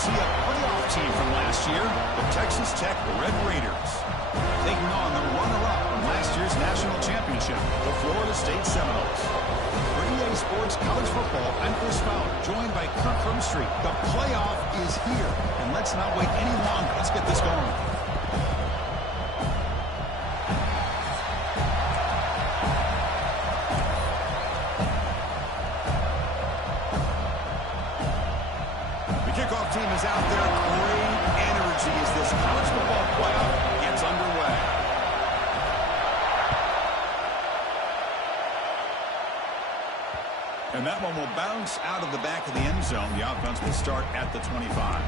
see a playoff team from last year, the Texas Tech Red Raiders, taking on the runner-up from last year's national championship, the Florida State Seminoles. For EA Sports College Football, I'm Chris Fowler, joined by Kirk Herbstreit. The playoff is here, and let's not wait any longer. Let's get this going. Kickoff team is out there. Great energy as this college football playoff gets underway. And that one will bounce out of the back of the end zone. The offense will start at the 25.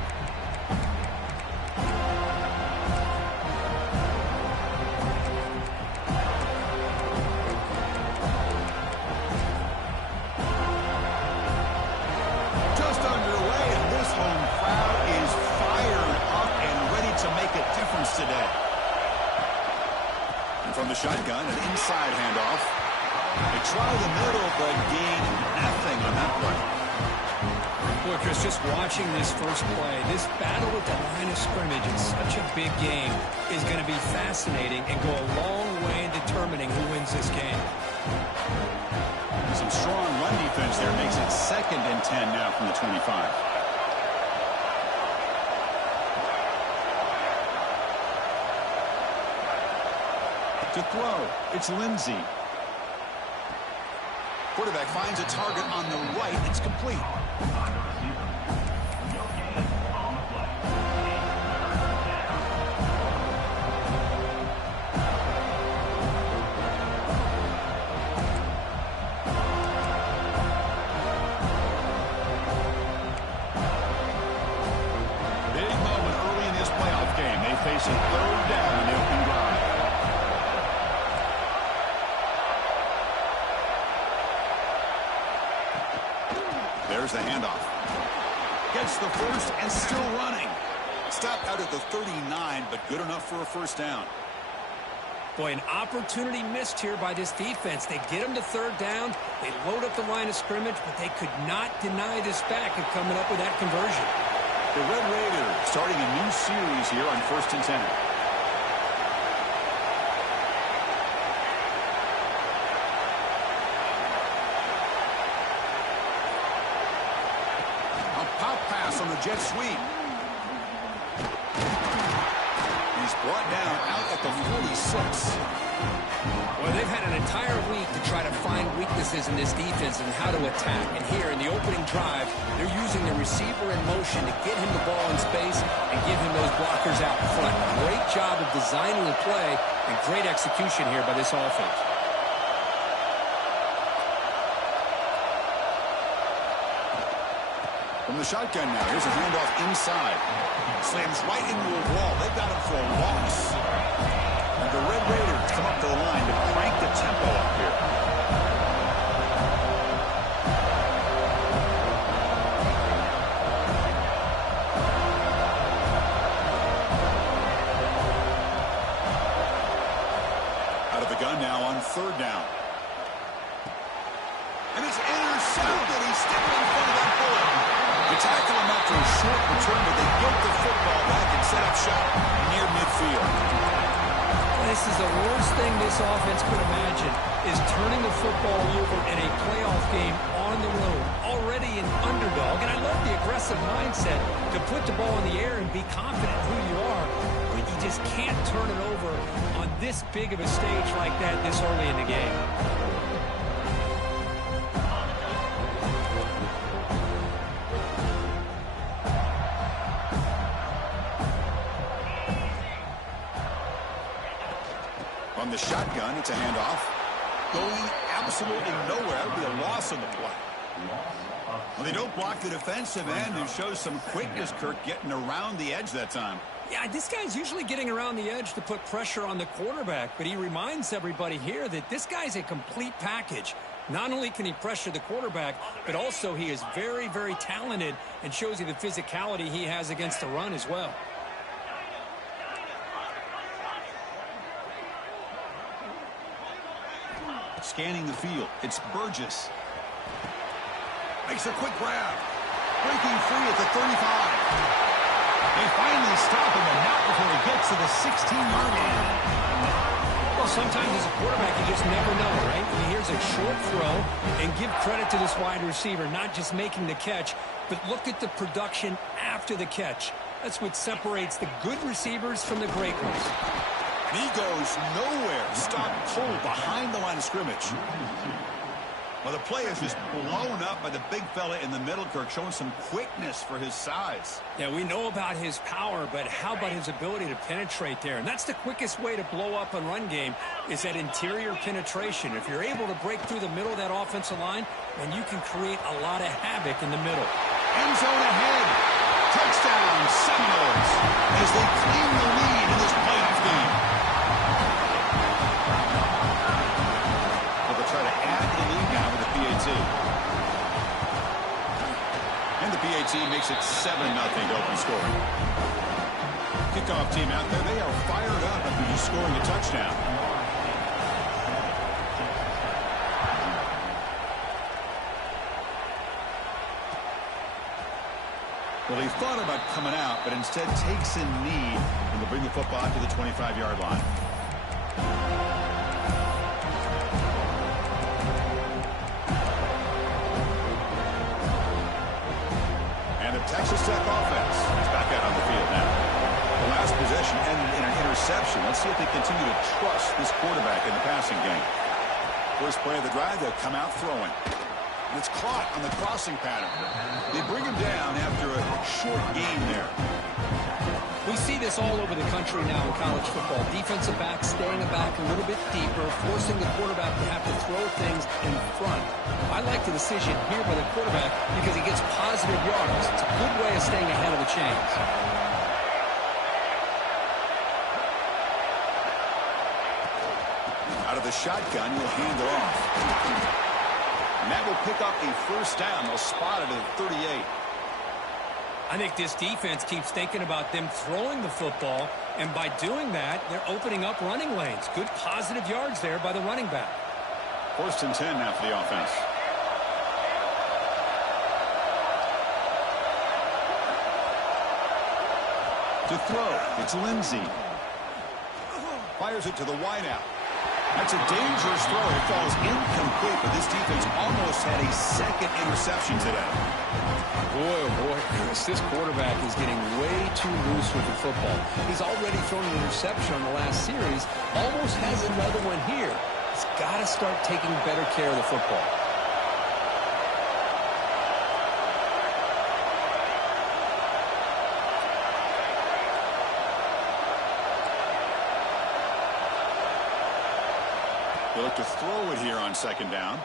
Today. And from the shotgun, an inside handoff. They try the middle, but gain nothing on that play. Boy, Chris, just watching this first play, this battle at the line of scrimmage in such a big game is going to be fascinating and go a long way in determining who wins this game. Some strong run defense there makes it 2nd and 10 now from the 25. To throw, it's Lindsey. Quarterback finds a target on the right. It's complete. Big moment early in this playoff game. They face a 3rd down in the opening drive. There's the handoff. Gets the first and still running. Stopped out at the 39, but good enough for a first down. Boy, an opportunity missed here by this defense. They get them to 3rd down. They load up the line of scrimmage, but they could not deny this back of coming up with that conversion. The Red Raiders starting a new series here on 1st and 10. On the jet sweep. He's brought down out at the 46. Well, they've had an entire week to try to find weaknesses in this defense and how to attack. And here in the opening drive, they're using the receiver in motion to get him the ball in space and give him those blockers out in front. Great job of designing the play and great execution here by this offense. From the shotgun now, here's a handoff inside. Slams right into a wall. They've got him for a loss. And the Red Raiders come up to the line to crank the tempo up here. Out of the gun now on 3rd down. And it's intercepted. He's stepping in front of that bullet. They tackle him after a short return, but they get the football back and set up shop near midfield. This is the worst thing this offense could imagine, is turning the football over in a playoff game on the road. Already an underdog, and I love the aggressive mindset to put the ball in the air and be confident who you are, but you just can't turn it over on this big of a stage like that this early in the game. On the shotgun, it's a handoff. Going absolutely nowhere. That would be a loss on the play. Well, they don't block the defensive end, who shows some quickness, Kirk, getting around the edge that time. Yeah, this guy's usually getting around the edge to put pressure on the quarterback, but he reminds everybody here that this guy's a complete package. Not only can he pressure the quarterback, but also he is very, very talented and shows you the physicality he has against the run as well. Scanning the field, it's Burgess. Makes a quick grab. Breaking free at the 35. stopping him not before he gets to the 16-yard line. Well, sometimes as a quarterback, you just never know, right? Here's a short throw, and give credit to this wide receiver, not just making the catch, but look at the production after the catch. That's what separates the good receivers from the great ones. And he goes nowhere. Stopped cold behind the line of scrimmage. Well, the play is just blown up by the big fella in the middle, Kirk, showing some quickness for his size. Yeah, we know about his power, but how about his ability to penetrate there? And that's the quickest way to blow up a run game, is that interior penetration. If you're able to break through the middle of that offensive line, then you can create a lot of havoc in the middle. End zone ahead. Touchdown, Seminoles, as they claim the lead in this playoff game. Well, they'll try to add to the lead now with the PAT. And the PAT makes it 7-0 to open scoring. Kickoff team out there, they are fired up after just scoring a touchdown. Well, he thought about coming out, but instead takes a knee and will bring the football to the 25-yard line. And the Texas Tech offense is back out on the field now. The last possession ended in an interception. Let's see if they continue to trust this quarterback in the passing game. First play of the drive, they'll come out throwing. And it's caught on the crossing pattern. They bring him down after a short gain there. We see this all over the country now in college football. Defensive backs staying back a little bit deeper, forcing the quarterback to have to throw things in front. I like the decision here by the quarterback because he gets positive yards. It's a good way of staying ahead of the chains. Out of the shotgun, he'll hand it off. And that will pick up a first down. They'll spot it at 38. I think this defense keeps thinking about them throwing the football, and by doing that, they're opening up running lanes. Good positive yards there by the running back. First and 10 now for the offense. To throw, it's Lindsey. Fires it to the wideout. That's a dangerous throw. It falls incomplete, but this defense almost had a second interception today. Boy, oh boy, Chris, this quarterback is getting way too loose with the football. He's already thrown an interception on the last series, almost has another one here. He's got to start taking better care of the football. They look to throw it here on second down.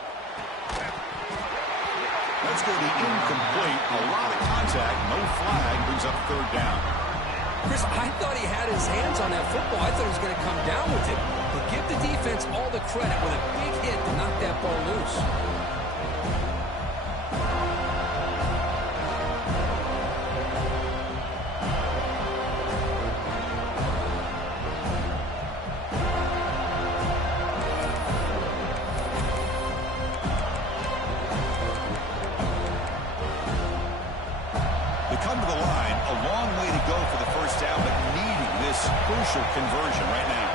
That's going to be incomplete. A lot of contact. No flag. Brings up third down. Chris, I thought he had his hands on that football. I thought he was going to come down with it. But give the defense all the credit with a big hit to knock that ball loose. Come to the line, a long way to go for the first down, but needing this crucial conversion right now.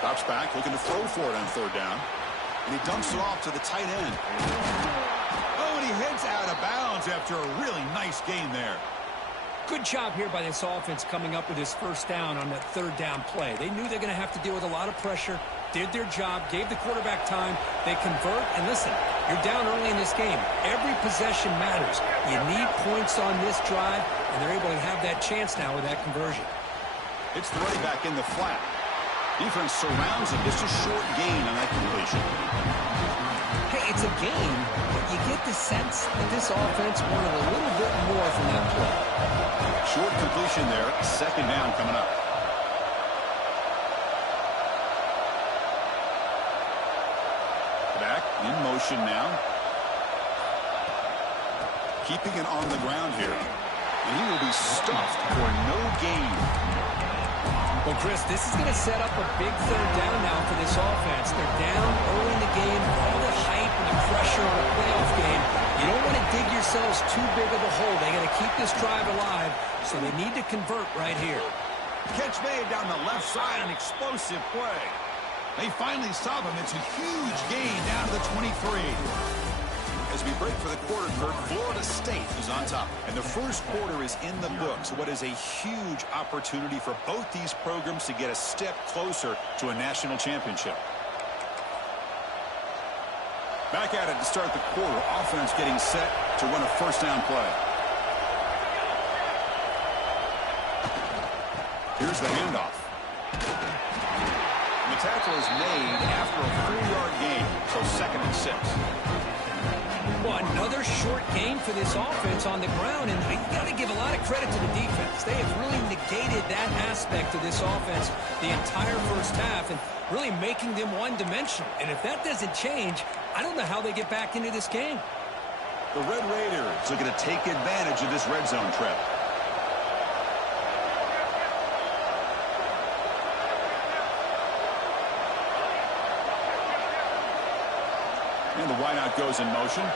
Drops back, looking to throw for it on third down. And he dumps it off to the tight end. Oh, and he heads out of bounds after a really nice gain there. Good job here by this offense coming up with his first down on that third down play. They knew they're going to have to deal with a lot of pressure, did their job, gave the quarterback time, they convert, and listen, you're down early in this game. Every possession matters. You need points on this drive, and they're able to have that chance now with that conversion. It's the running back in the flat. Defense surrounds him. Just a short gain on that completion. Hey, it's a gain, but you get the sense that this offense wanted a little bit more from that play. Short completion there. Second down coming up. Back in motion now. Keeping it on the ground here. And he will be stuffed for no gain. Well, Chris, this is going to set up a big third down now for this offense. They're down early in the game. All the hype and the pressure on a playoff game. You themselves too big of a hole. They got to keep this drive alive, so they need to convert right here. Catch made down the left side, an explosive play. They finally stop him. It's a huge gain down to the 23. As we break for the quarter, Kurt, Florida State is on top. And the first quarter is in the books. What is a huge opportunity for both these programs to get a step closer to a national championship. Back at it to start the quarter. Offense getting set to run a first down play. Here's the handoff. And the tackle is made after a 4-yard gain, so 2nd and 6. Well, another short gain for this offense on the ground, and you got to give a lot of credit to the defense. They have really negated that aspect of this offense the entire first half and really making them one-dimensional. And if that doesn't change, I don't know how they get back into this game. The Red Raiders looking to take advantage of this red zone trap. And the wideout goes in motion.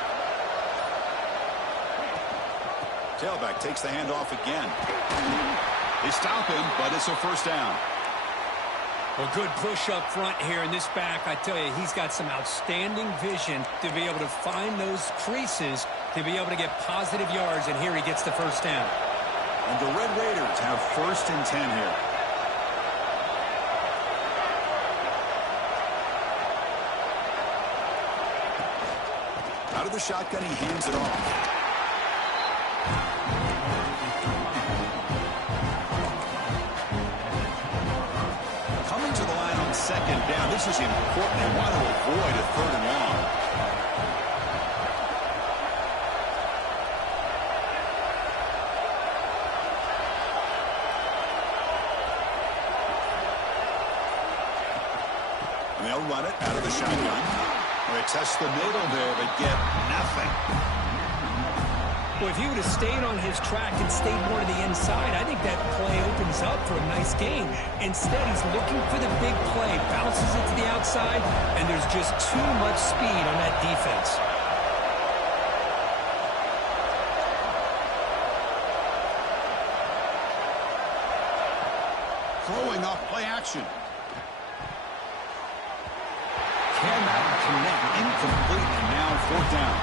Tailback takes the handoff again. They stop him, but it's a first down. Well, good push up front here in this back. I tell you, he's got some outstanding vision to be able to find those creases, to be able to get positive yards, and here he gets the first down. And the Red Raiders have 1st and 10 here. Out of the shotgun, he hands it off. Coming to the line on 2nd down. This is important. They want to avoid a 3rd and long. And they'll run it out of the shotgun. They test the middle there, but get nothing. Well, if he would have stayed on his track and stayed more to the inside, I think that play opens up for a nice game. Instead, he's looking for the big play, bounces it to the outside, and there's just too much speed on that defense. Throwing off play action. Cannot connect, incomplete, and now 4th down.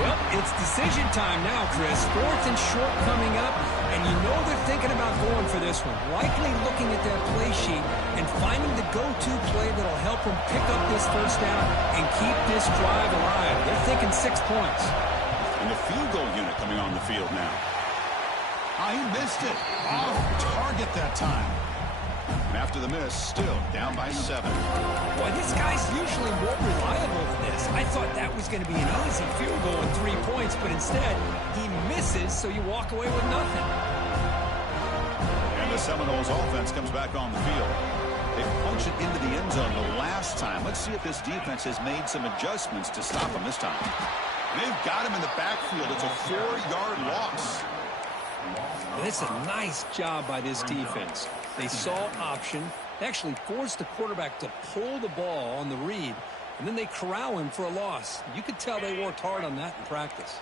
Well, it's decision time now, Chris. 4th and short coming up, and you know they're thinking about going for this one. Likely looking at that play sheet and finding the go-to play that'll help them pick up this first down and keep this drive alive. They're thinking 6 points. And the field goal unit coming on the field now. He missed it. Off target that time. And after the miss, still down by 7. Boy, this guy's usually more reliable than this. I thought that was going to be an easy field goal and 3 points, but instead, he misses, so you walk away with nothing. And the Seminoles offense comes back on the field. They punched it into the end zone the last time. Let's see if this defense has made some adjustments to stop him this time. And they've got him in the backfield. It's a 4-yard loss. It's a nice job by this defense. They saw option. They actually forced the quarterback to pull the ball on the read, and then they corral him for a loss. You could tell they worked hard on that in practice.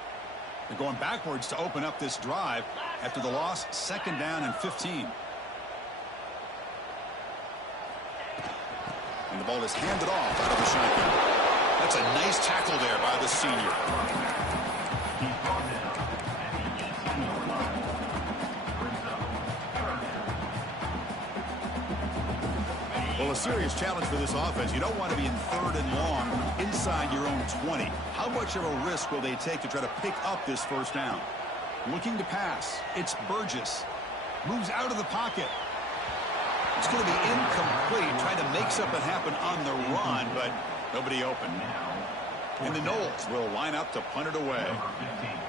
They're going backwards to open up this drive after the loss, 2nd down and 15. And the ball is handed off out of the shotgun. That's a nice tackle there by the senior. Well, a serious challenge for this offense. You don't want to be in 3rd and long inside your own 20. How much of a risk will they take to try to pick up this first down? Looking to pass. It's Burgess. Moves out of the pocket. It's going to be incomplete. Trying to make something happen on the run, but nobody open. And the Noles will line up to punt it away.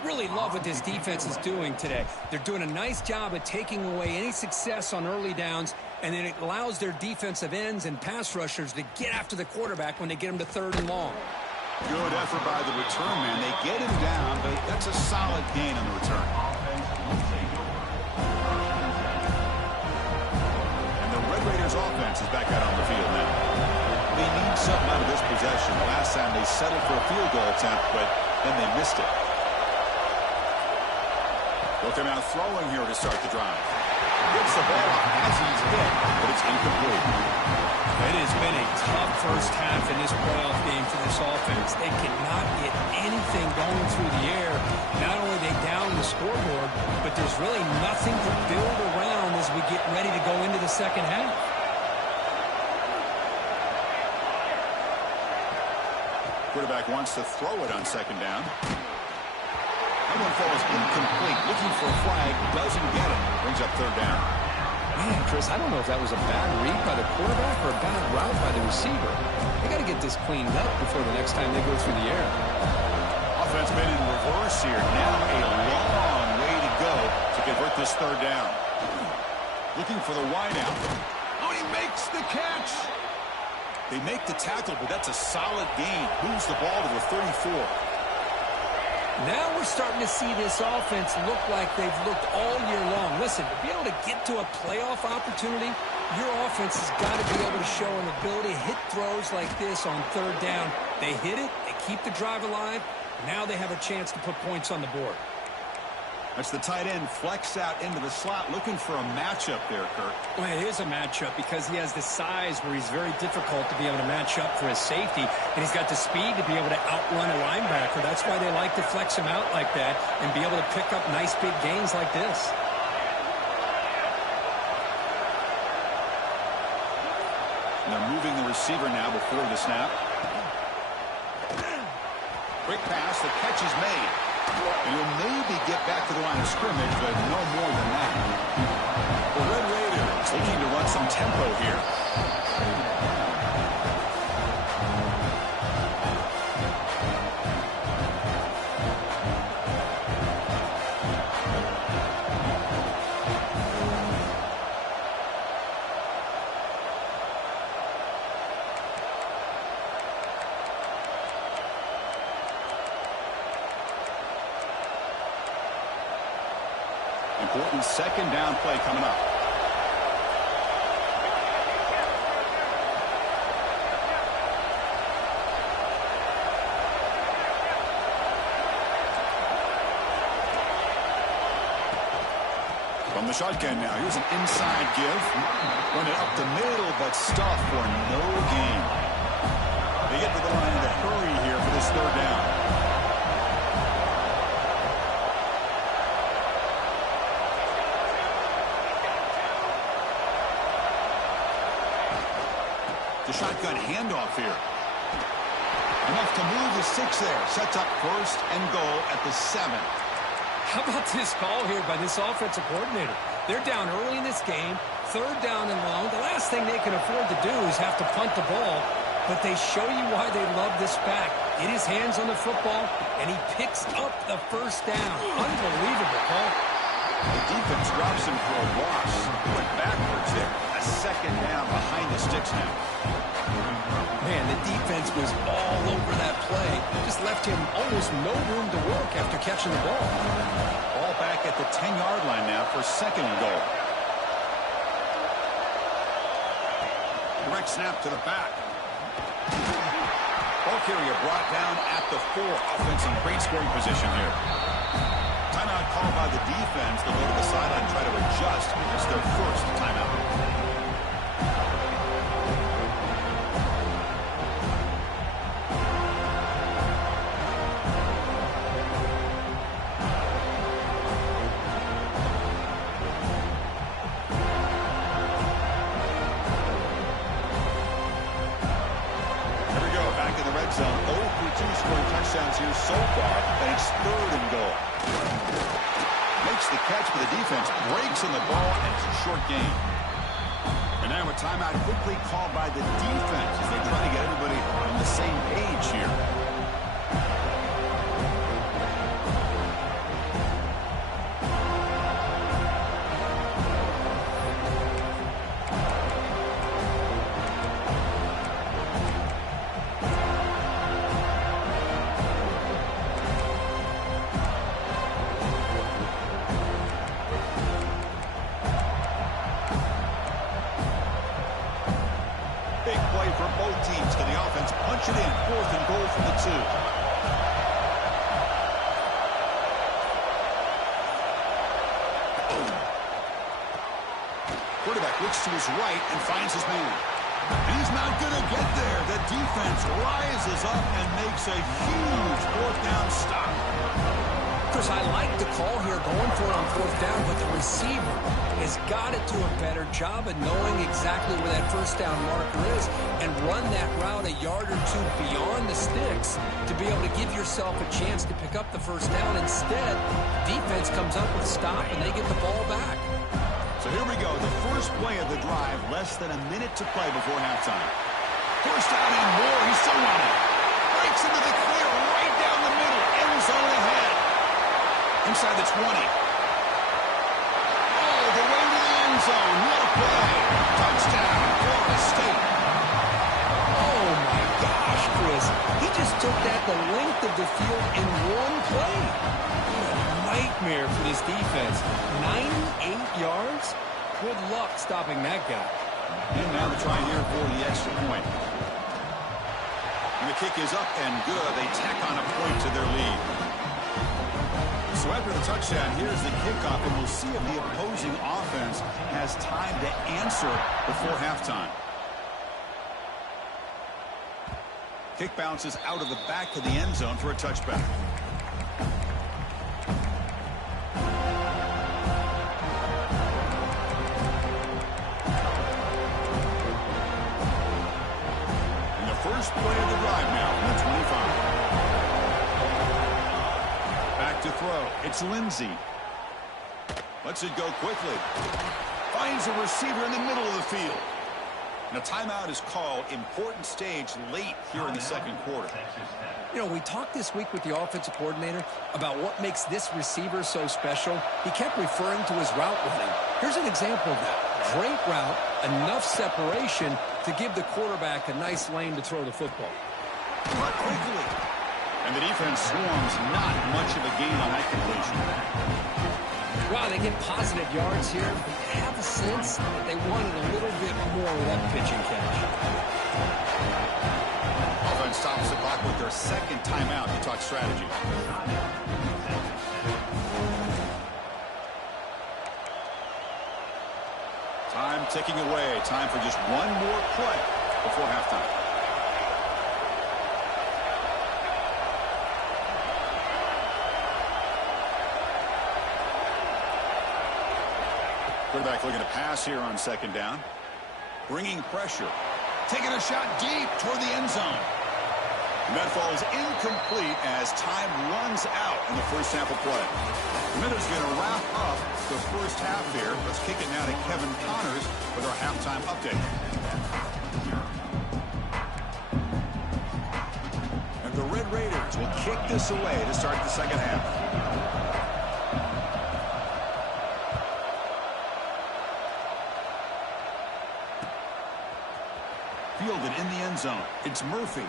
Really love what this defense is doing today. They're doing a nice job of taking away any success on early downs, and then it allows their defensive ends and pass rushers to get after the quarterback when they get him to 3rd and long. Good effort by the return man. They get him down, but that's a solid gain on the return. And the Red Raiders offense is back out on the field now. They need something out of this possession. Last time they settled for a field goal attempt, but then they missed it. Well, they're now throwing here to start the drive. Gets the ball off as he's hit, but it's incomplete. It has been a tough first half in this playoff game for this offense. They cannot get anything going through the air. Not only are they down the scoreboard, but there's really nothing to build around as we get ready to go into the second half. Quarterback wants to throw it on second down. That one falls incomplete. Looking for a flag. Doesn't get it. Brings up third down. Man, Chris, I don't know if that was a bad read by the quarterback or a bad route by the receiver. They got to get this cleaned up before the next time they go through the air. Offense been in reverse here. Now a long way to go to convert this third down. Looking for the wideout. Oh, he makes the catch. They make the tackle, but that's a solid gain. Moves the ball to the 34. Now we're starting to see this offense look like they've looked all year long. Listen, to be able to get to a playoff opportunity, your offense has got to be able to show an ability to hit throws like this on third down. They hit it, they keep the drive alive. Now they have a chance to put points on the board. That's the tight end flex out into the slot, looking for a matchup there, Kirk. Well, it is a matchup because he has the size where he's very difficult to be able to match up for his safety, and he's got the speed to be able to outrun a linebacker. That's why they like to flex him out like that and be able to pick up nice big gains like this. And they're moving the receiver now before the snap. Quick pass, the catch is made. And he'll maybe get back to the line of scrimmage, but no more than that. The Red Raiders looking to run some tempo here. Important second down play coming up. From the shotgun now, here's an inside give. Run it up the middle, but stuff for no gain. They get to the line in a hurry here for this third down. The shotgun handoff here. Enough to move the 6 there. Sets up first and goal at the 7. How about this call here by this offensive coordinator? They're down early in this game, third down and long. The last thing they can afford to do is have to punt the ball, but they show you why they love this back. Get his hands on the football, and he picks up the first down. Unbelievable, Paul. The defense drops him for a loss. Went backwards there. A second down behind the sticks now. Man, the defense was all over that play. Just left him almost no room to work after catching the ball. Ball back at the 10-yard line now for second and goal. Direct snap to the back. Ball carrier brought down at the 4. Offense in great scoring position here. Timeout called by the defense. They'll go to the sideline and try to adjust. It's their first timeout. Zone 0 for 2 scoring touchdowns here so far, and it's third and goal. Makes the catch, but the defense breaks on the ball, and it's a short gain. And now a timeout quickly called by the defense as they try to get everybody on the same page here. Big play for both teams. Can the offense punch it in? 4th and goal from the 2. looks to his right and finds his man. He's not going to get there. The defense rises up and makes a huge fourth down stop. Chris, I like the call here going for it on fourth down, but the receiver has got to do a better job of knowing exactly where that first down marker is and run that route a yard or two beyond the sticks to be able to give yourself a chance to pick up the first down. Instead, defense comes up with a stop and they get the ball back. So here we go, the first play of the drive, less than a minute to play before halftime. First down and more, he's still running. Breaks into the clear right down the middle, end zone ahead. Inside the 20. All the way to the end zone, what a play. Touchdown, Florida State. Oh my gosh, Chris, he just took that the length of the field in one play. Nightmare for this defense. 98 yards? Good luck stopping that guy. And now the try here for the extra point. And the kick is up and good. They tack on a point to their lead. So after the touchdown, here's the kickoff, and we'll see if the opposing offense has time to answer before halftime. Kick bounces out of the back of the end zone for a touchback. First play of the drive now from the 25. Back to throw. It's Lindsey. Lets it go quickly. Finds a receiver in the middle of the field. And a timeout is called. Important stage late here in the second quarter. You know, we talked this week with the offensive coordinator about what makes this receiver so special. He kept referring to his route running. Here's an example of that. Great route, enough separation to give the quarterback a nice lane to throw the football. But quickly. And the defense swarms, not much of a gain on that completion. Wow, they get positive yards here. I have a sense that they wanted a little bit more with that pitching catch. Offense stops the clock with their second timeout to talk strategy. Time ticking away. Time for just one more play before halftime. Quarterback looking to pass here on second down. Bringing pressure. Taking a shot deep toward the end zone. And that falls incomplete as time runs out in the first half of play. The Minutes going to wrap up the first half here. Let's kick it now to Kevin Connors with our halftime update. And the Red Raiders will kick this away to start the second half. Fielded in the end zone. It's Murphy.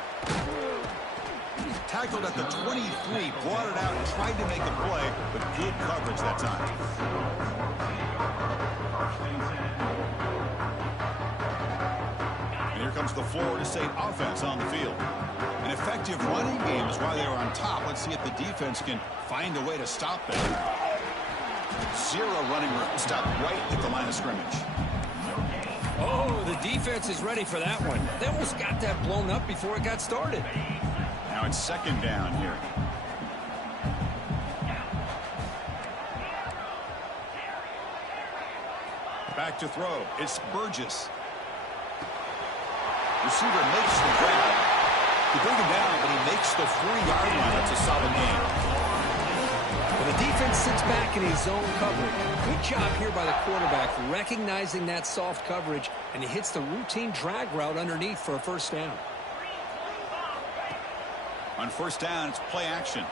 Tackled at the 23, brought it out and tried to make a play, but good coverage that time. And here comes the Florida State offense on the field. An effective running game is why they are on top. Let's see if the defense can find a way to stop them. Zero running room. Stopped right at the line of scrimmage. Oh, the defense is ready for that one. They almost got that blown up before it got started. Now it's second down here. Back to throw. It's Burgess. Receiver makes the grab. He brings him down, but he makes the 4-yard line. That's a solid gain. Well, the defense sits back in his zone coverage. Good job here by the quarterback recognizing that soft coverage, and he hits the routine drag route underneath for a first down. On first down, it's play action.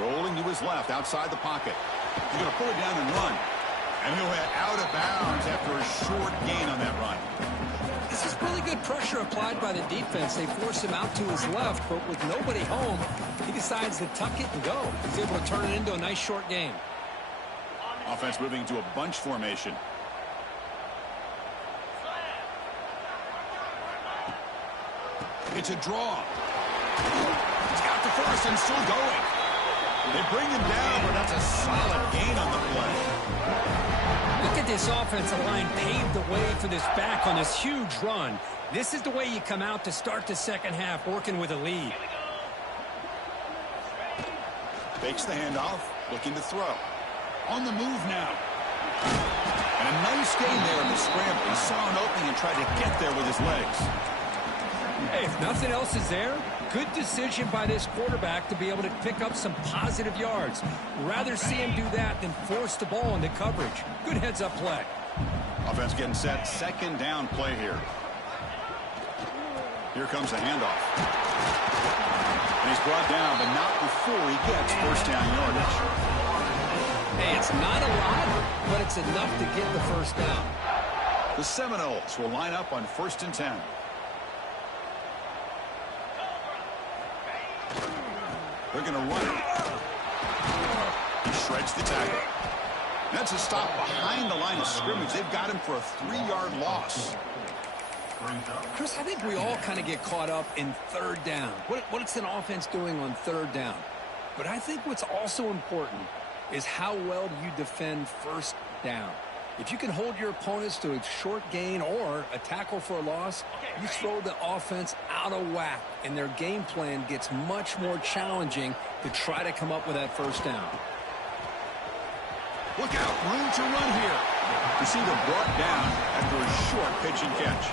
Rolling to his left, outside the pocket. He's going to pull it down and run. And he'll head out of bounds after a short gain on that run. This is really good pressure applied by the defense. They force him out to his left, but with nobody home, he decides to tuck it and go. He's able to turn it into a nice short game. Offense moving to a bunch formation. It's a draw. He's got the first and still going. They bring him down, but that's a solid gain on the play. The Look at this offensive line paved the way for this back on this huge run. This is the way you come out to start the second half, working with a lead. Fakes the handoff, looking to throw. On the move now. And a nice gain there in the scramble. He saw an opening and tried to get there with his legs. Hey, if nothing else is there, good decision by this quarterback to be able to pick up some positive yards. Rather see him do that than force the ball into coverage. Good heads-up play. Offense getting set. Second down play here. Here comes the handoff. And he's brought down, but not before he gets first down yardage. Hey, it's not a lot, but it's enough to get the first down. The Seminoles will line up on 1st and 10. They're going to run it. He shreds the tackle. That's a stop behind the line of scrimmage. They've got him for a 3-yard loss. Chris, I think we all kind of get caught up in third down. What's an offense doing on third down? But I think what's also important is how well do you defend first down. If you can hold your opponents to a short gain or a tackle for a loss, you throw the offense out of whack, and their game plan gets much more challenging to try to come up with that first down. Look out, room to run here. Receiver brought down after a short pitch and catch.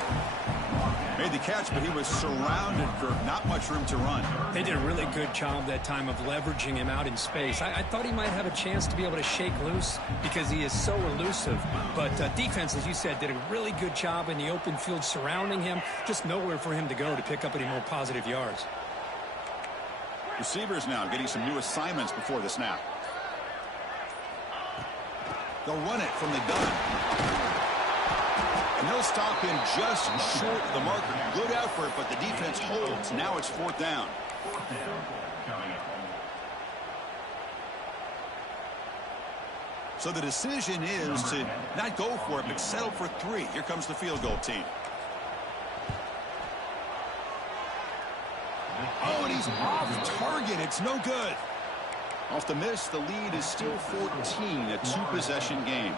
Made the catch, but he was surrounded for not much room to run. They did a really good job that time of leveraging him out in space. I thought he might have a chance to be able to shake loose because he is so elusive. But defense, as you said, did a really good job in the open field surrounding him. Just nowhere for him to go to pick up any more positive yards. Receivers now getting some new assignments before the snap. They'll run it from the gun. And they'll stop him just short of the marker. Good effort, but the defense holds. Now it's 4th down. So the decision is to not go for it, but settle for 3. Here comes the field goal team. Oh, and he's off target. It's no good. Off the miss, the lead is still 14, a 2-possession game.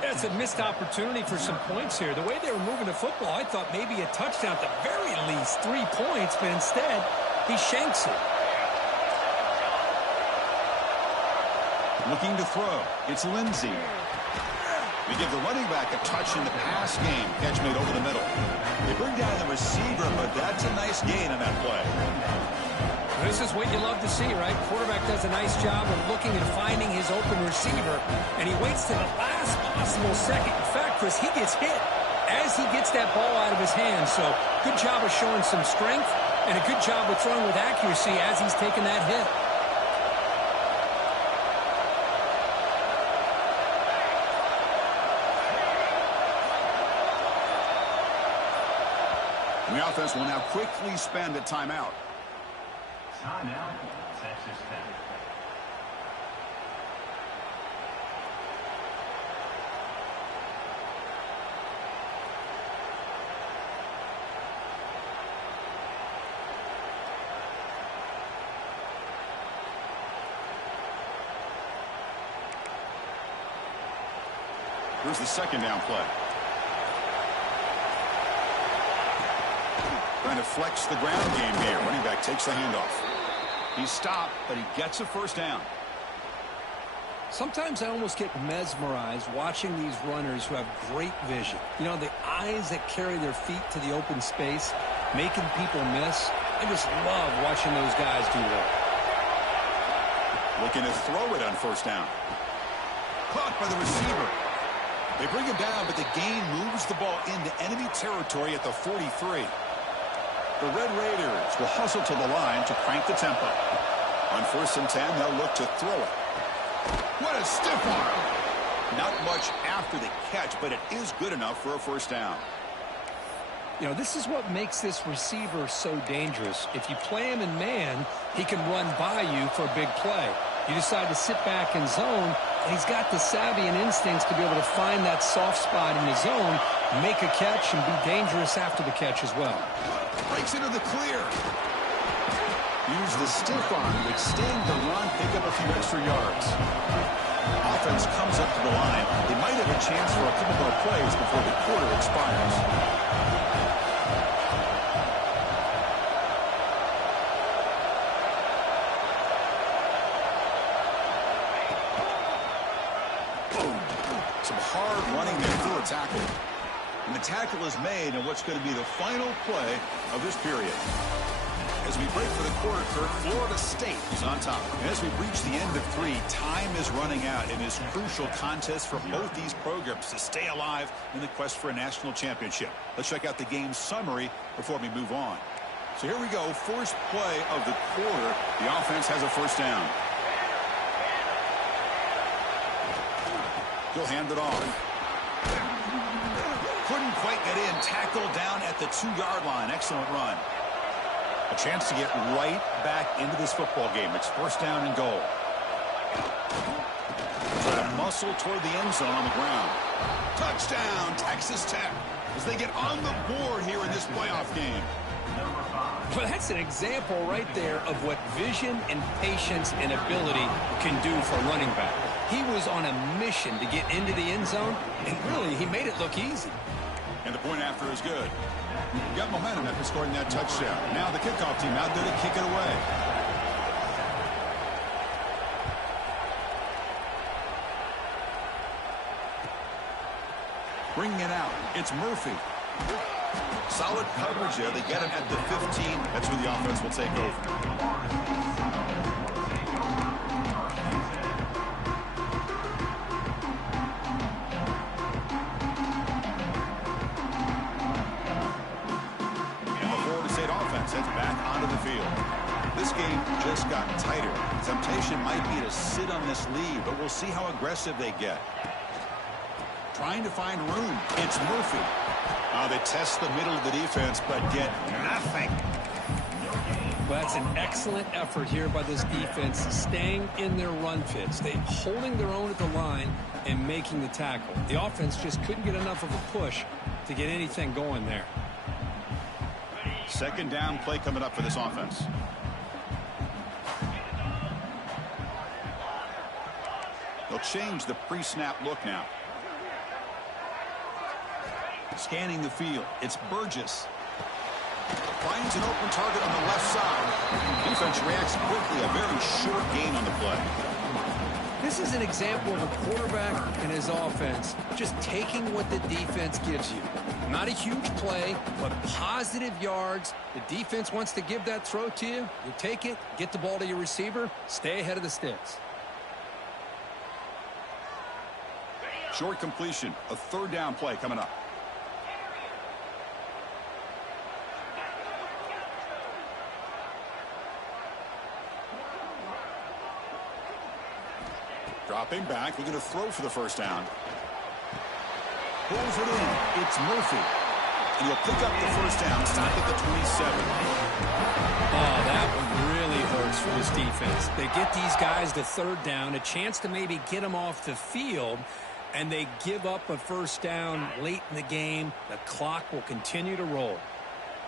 That's a missed opportunity for some points here. The way they were moving the football, I thought maybe a touchdown at the very least, 3 points, but instead, he shanks it. Looking to throw. It's Lindsey. We give the running back a touch in the pass game. Catch made over the middle. They bring down the receiver, but that's a nice gain on that play. This is what you love to see, right? Quarterback does a nice job of looking and finding his open receiver, and he waits to the last possible second. In fact, Chris, he gets hit as he gets that ball out of his hands. So good job of showing some strength and a good job of throwing with accuracy as he's taking that hit. And the offense will now quickly spend a timeout. Timeout, Texas Tech. Here's the second down play. Trying to flex the ground game here. Running back takes the handoff. He's stopped, but he gets a first down. Sometimes I almost get mesmerized watching these runners who have great vision. You know, the eyes that carry their feet to the open space, making people miss. I just love watching those guys do that. Looking to throw it on first down. Caught by the receiver. They bring him down, but the gain moves the ball into enemy territory at the 43. The Red Raiders will hustle to the line to crank the tempo. On 1st and 10, they'll look to throw it. What a stiff arm! Not much after the catch, but it is good enough for a first down. You know, this is what makes this receiver so dangerous. If you play him in man, he can run by you for a big play. You decide to sit back in zone, and he's got the savvy and instincts to be able to find that soft spot in the zone, make a catch, and be dangerous after the catch as well. Breaks into the clear. Use the stiff arm to extend the run, pick up a few extra yards. Offense comes up to the line. They might have a chance for a couple more plays before the quarter expires. Boom. Some hard running there through a tackle. And the tackle is made in what's going to be the final play of this period. As we break for the quarter, Kirk, Florida State is on top. And as we reach the end of 3, time is running out in this crucial contest for both these programs to stay alive in the quest for a national championship. Let's check out the game summary before we move on. So here we go. First play of the quarter. The offense has a first down. He'll hand it off. Couldn't quite get in. Tackled down at the 2-yard line. Excellent run. A chance to get right back into this football game. It's first down and goal. Try to muscle toward the end zone on the ground. Touchdown, Texas Tech, as they get on the board here in this playoff game. Well, that's an example right there of what vision and patience and ability can do for a running back. He was on a mission to get into the end zone, and really, he made it look easy. And the point after is good. Got momentum after scoring that touchdown. Now the kickoff team out there to kick it away. Bringing it out. It's Murphy. Solid coverage there. They get him at the 15. That's where the offense will take over. This game just got tighter. Temptation might be to sit on this lead, but we'll see how aggressive they get. Trying to find room. It's Murphy. They test the middle of the defense, but get nothing. Well, that's an excellent effort here by this defense, staying in their run fits. They holding their own at the line and making the tackle. The offense just couldn't get enough of a push to get anything going there. Second down play coming up for this offense. They'll change the pre-snap look now. Scanning the field. It's Burgess. Finds an open target on the left side. Defense reacts quickly. A very short gain on the play. This is an example of a quarterback and his offense just taking what the defense gives you. Not a huge play, but positive yards. The defense wants to give that throw to you. You take it, get the ball to your receiver, stay ahead of the sticks. Short completion. A third down play coming up. Dropping back. We're going to throw for the first down. Pulls it in. It's Murphy. And he'll pick up the first down. Stop at the 27. Oh, that one really hurts for this defense. They get these guys to third down, a chance to maybe get them off the field, and they give up a first down late in the game. The clock will continue to roll.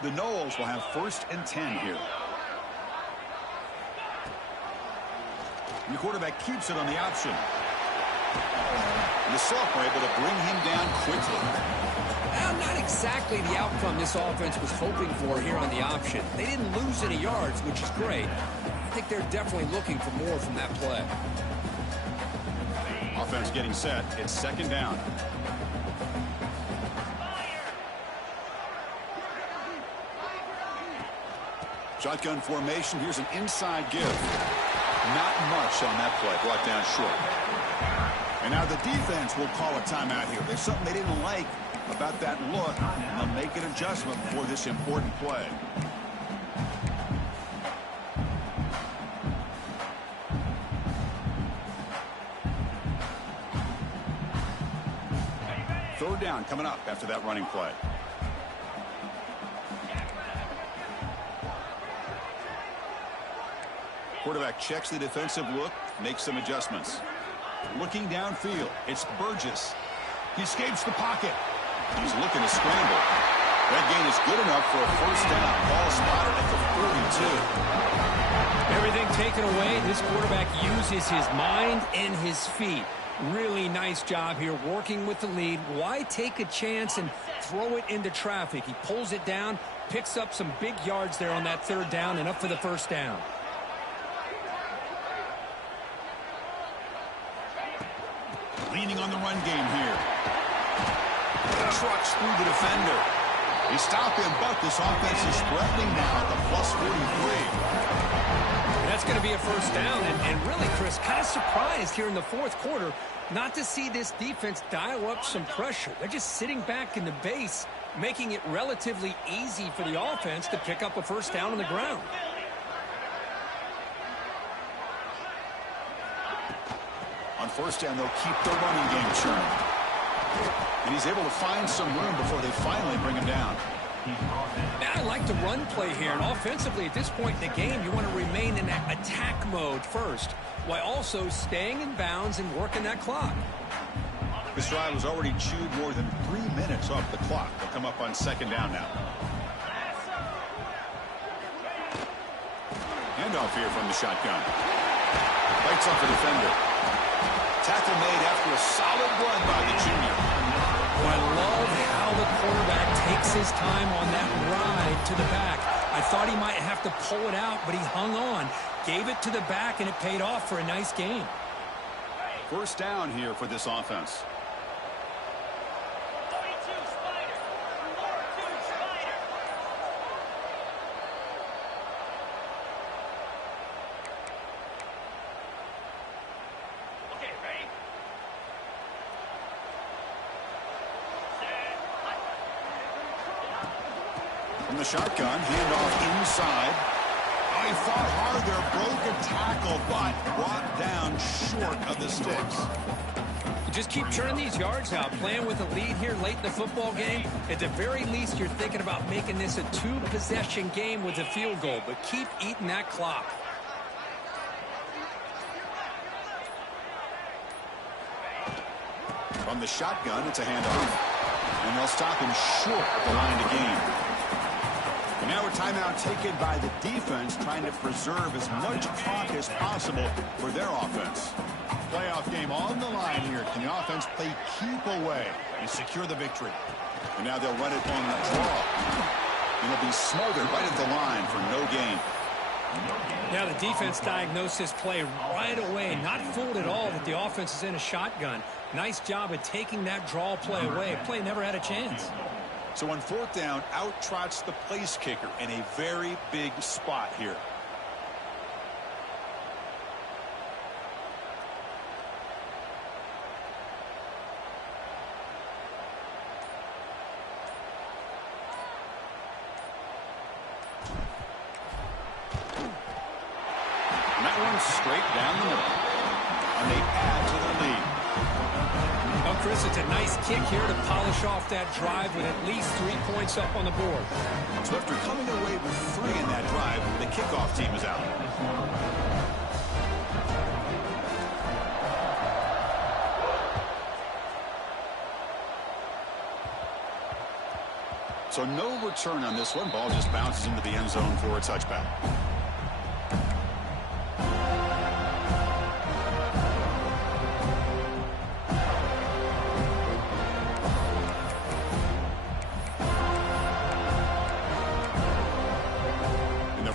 The Noles will have 1st and 10 here. And the quarterback keeps it on the option. And the sophomore able to bring him down quickly. Well, not exactly the outcome this offense was hoping for here on the option. They didn't lose any yards, which is great. I think they're definitely looking for more from that play. Offense getting set. It's second down. Shotgun formation. Here's an inside give. Not much on that play. Brought down short. And now the defense will call a timeout here. There's something they didn't like about that look, and they'll make an adjustment for this important play. Third down coming up after that running play. Quarterback checks the defensive look, makes some adjustments. Looking downfield, it's Burgess. He escapes the pocket. He's looking to scramble. That gain is good enough for a first down. Ball spotted at the 42. Everything taken away. This quarterback uses his mind and his feet. Really nice job here working with the lead. Why take a chance and throw it into traffic? He pulls it down, picks up some big yards there on that third down, and up for the first down. Leaning on the run game here. Trucks through the defender. They stop him, but this offense is threatening now at the plus 43. That's going to be a first down, and really, Chris, kind of surprised here in the fourth quarter not to see this defense dial up some pressure. They're just sitting back in the base, making it relatively easy for the offense to pick up a first down on the ground. On first down, they'll keep the running game churning. And he's able to find some room before they finally bring him down. Now, I like the run play here, and offensively at this point in the game, you want to remain in that attack mode first, while also staying in bounds and working that clock. This drive was already chewed more than 3 minutes off the clock. They'll come up on second down now. Handoff here from the shotgun. Lights off the defender. Tackle made after a solid run by the junior. I love how the quarterback takes his time on that ride to the back. I thought he might have to pull it out, but he hung on, gave it to the back, and it paid off for a nice gain. First down here for this offense. From the shotgun, handoff inside. Oh, he fought hard there, broke a tackle, but brought down short of the sticks. You just keep churning these yards out, playing with a lead here late in the football game. At the very least, you're thinking about making this a two-possession game with a field goal, but keep eating that clock. From the shotgun, it's a handoff. And they'll stop him short of the line to gain. And now a timeout taken by the defense, trying to preserve as much clock as possible for their offense. Playoff game on the line here. Can the offense play keep away and secure the victory? And now they'll run it on the draw. And it'll be smothered right at the line for no gain. Now the defense diagnosed this play right away. Not fooled at all that the offense is in a shotgun. Nice job of taking that draw play away. Play never had a chance. So on fourth down, out trots the place kicker in a very big spot here. And that one's straight down the middle. And they add to the lead. Oh, Chris, it's a nice kick here to polish off that drive with at least 3 points up on the board. So after coming away with 3 in that drive, the kickoff team is out. So no return on this one. Ball just bounces into the end zone for a touchback.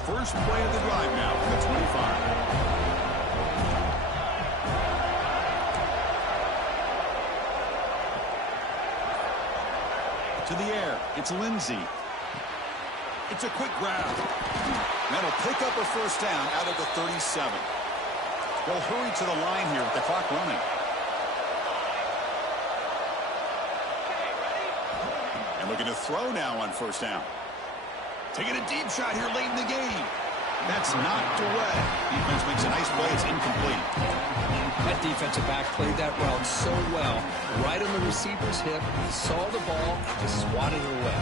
First play of the drive now from the 25. To the air, it's Lindsey. It's a quick grab. That'll pick up a first down out of the 37. They'll hurry to the line here with the clock running. And looking to throw now on first down. Taking a deep shot here late in the game. That's knocked away. Defense makes a nice play. It's incomplete. That defensive back played that route so well. Right on the receiver's hip. He saw the ball and just swatted it away.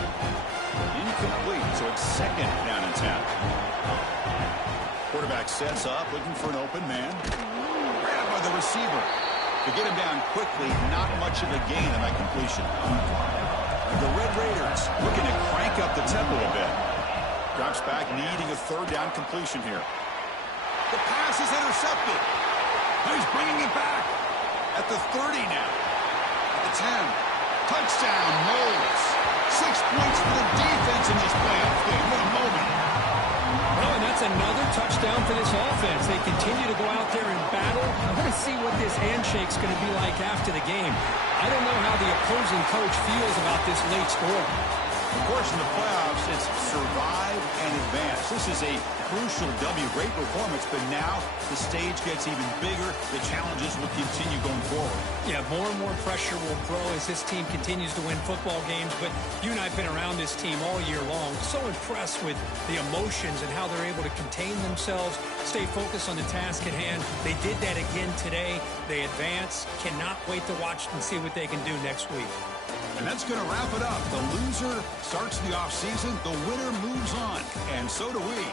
Incomplete, so it's second down and 10. Quarterback sets up, looking for an open man. Grabbed by the receiver. To get him down quickly, not much of a gain on that completion. The Red Raiders looking to crank up the tempo a bit. Drops back, needing a third down completion here. The pass is intercepted. He's bringing it back. At the 30 now. At the 10. Touchdown, Knowles. 6 points for the defense in this playoff game. What a moment. Well, and that's another touchdown for this offense. They continue to go out there and battle. I want to see what this handshake's going to be like after the game. I don't know how the opposing coach feels about this late score. Of course, in the playoffs, it's survive and advance. This is a crucial W. Great performance, but now the stage gets even bigger. The challenges will continue going forward. Yeah, more and more pressure will grow as this team continues to win football games. But you and I have been around this team all year long. So impressed with the emotions and how they're able to contain themselves, stay focused on the task at hand. They did that again today. They advance. Cannot wait to watch and see what they can do next week. And that's going to wrap it up. The loser starts the offseason. The winner moves on. And so do we.